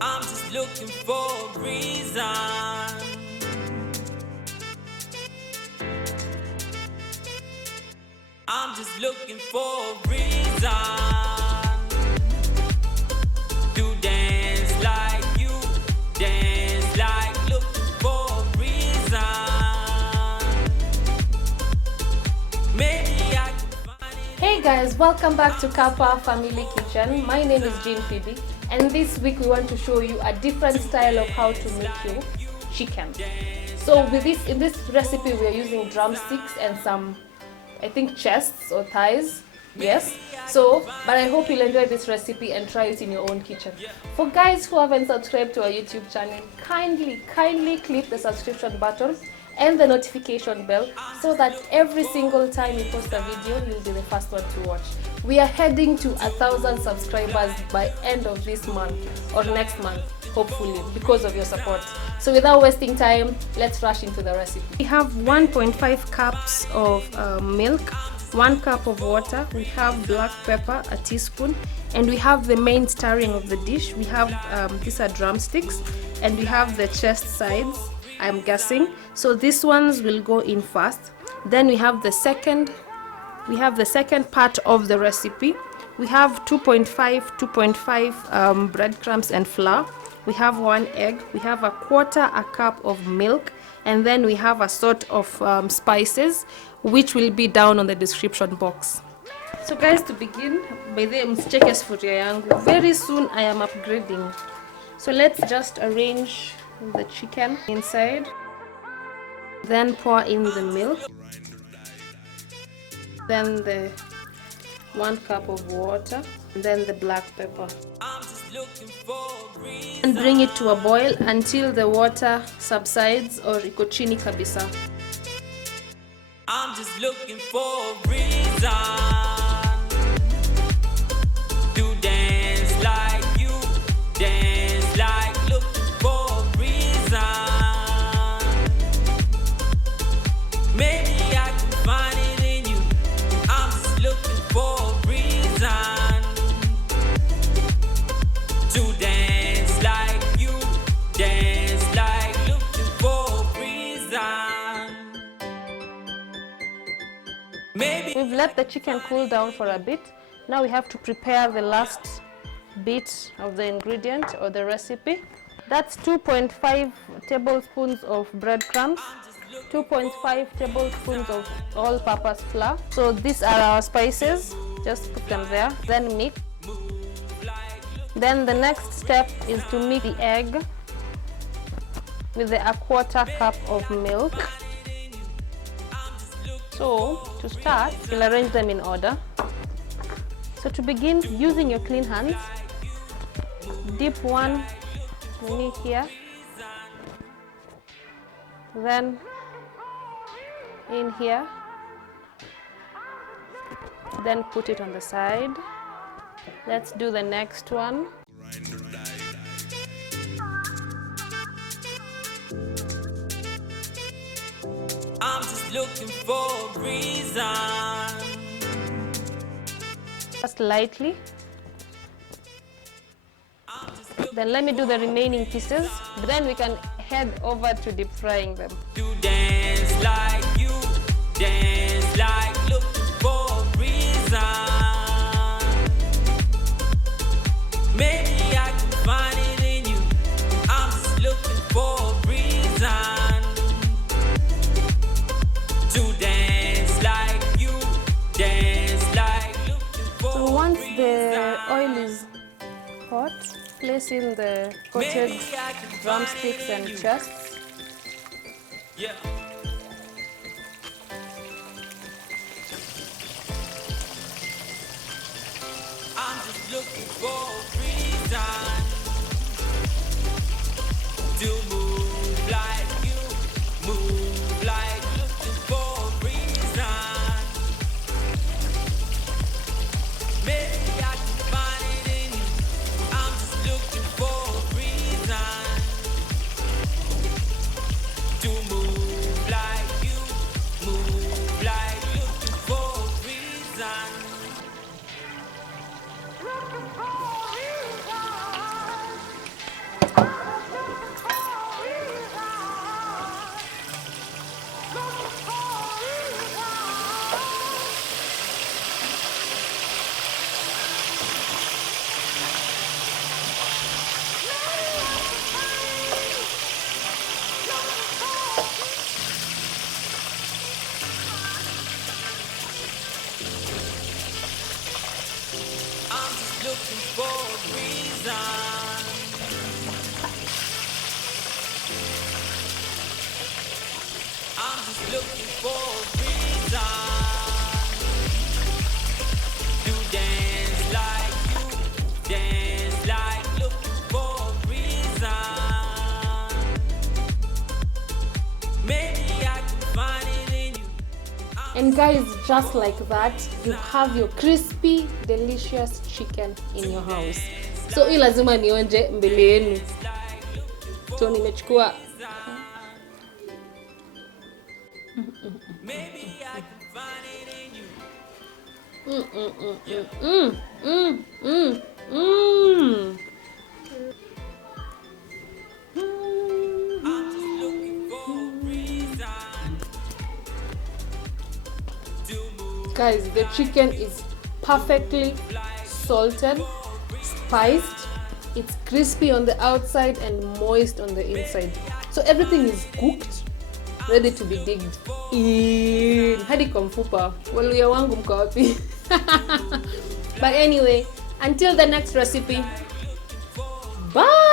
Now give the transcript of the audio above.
I'm just looking for a reason. I'm just looking for a reason to dance like you, dance like looking for a reason. Maybe I can find it. Hey guys, welcome back to Kappa Family Kitchen. My name is Jean Phoebe, and this week we want to show you a different style of how to make your chicken. So in this recipe we are using drumsticks and some, I think, chests or thighs. Yes. But I hope you'll enjoy this recipe and try it in your own kitchen. For guys who haven't subscribed to our YouTube channel, kindly click the subscription button and the notification bell so that every single time we post a video, you'll be the first one to watch. We are heading to 1,000 subscribers by end of this month or next month, hopefully, because of your support. So without wasting time, let's rush into the recipe. We have 1.5 cups of milk, 1 cup of water, we have black pepper, a teaspoon, and we have the main stirring of the dish. We have these are drumsticks, and we have the chest sides, I'm guessing. So these ones will go in first. Then we have the second part of the recipe. We have 2.5 breadcrumbs and flour. We have 1 egg, we have a cup of milk, and then we have a sort of spices, which will be down on the description box. So guys, to begin, by the msicheke sufuria yangu, very soon I am upgrading. So let's just arrange the chicken inside, then pour in the milk, then the 1 cup of water, and then the black pepper, and bring it to a boil until the water subsides or iko chini kabisa. I'm just looking for a reason to dance like you, dance like looking for a reason. Maybe I can find it in you. I'm just looking for a reason to dance like you, dance like looking for a reason. Maybe We've let the chicken cool down for a bit. Now we have to prepare the last bit of the ingredient or the recipe. That's 2.5 tablespoons of breadcrumbs, 2.5 tablespoons of all-purpose flour. So these are our spices. Just put them there, then mix. Then the next step is to mix the egg with the 1/4 cup of milk. So to start, we'll arrange them in order. So to begin, using your clean hands, dip one here, then in here, then put it on the side. Let's do the next one. I'm just looking for a reason. Just lightly. Then let me do the remaining pieces. Then we can head over to deep frying them. To dance like you, dance like looking for a reason. Maybe I can find it in you. I'm just looking for a reason to dance like you, dance like looking for So once a the reason. oil is hot, place in the coated Maybe I can find drumsticks it in and you. chests. Yeah. I'm just looking for a reason to move like you, move like looking for a reason. Maybe I can find it in you. I'm just looking for a reason to move like you, move like looking for a for a reason. I'm just looking for a reason to dance like you, dance like looking for a reason. Maybe I can find it in you. And guys, just like that, you have your crispy, delicious chicken in your house. So hii lazima nionje mbele yenu. So nimechukua Maybe I can find it in you. I'm just looking for a reason to move. Guys, the chicken is perfectly salted, spiced. It's crispy on the outside and moist on the inside. So everything is cooked, ready to be digged in. Hadi kwa mfupa. Waluya wangu mko wapi? But anyway, until the next recipe. Bye.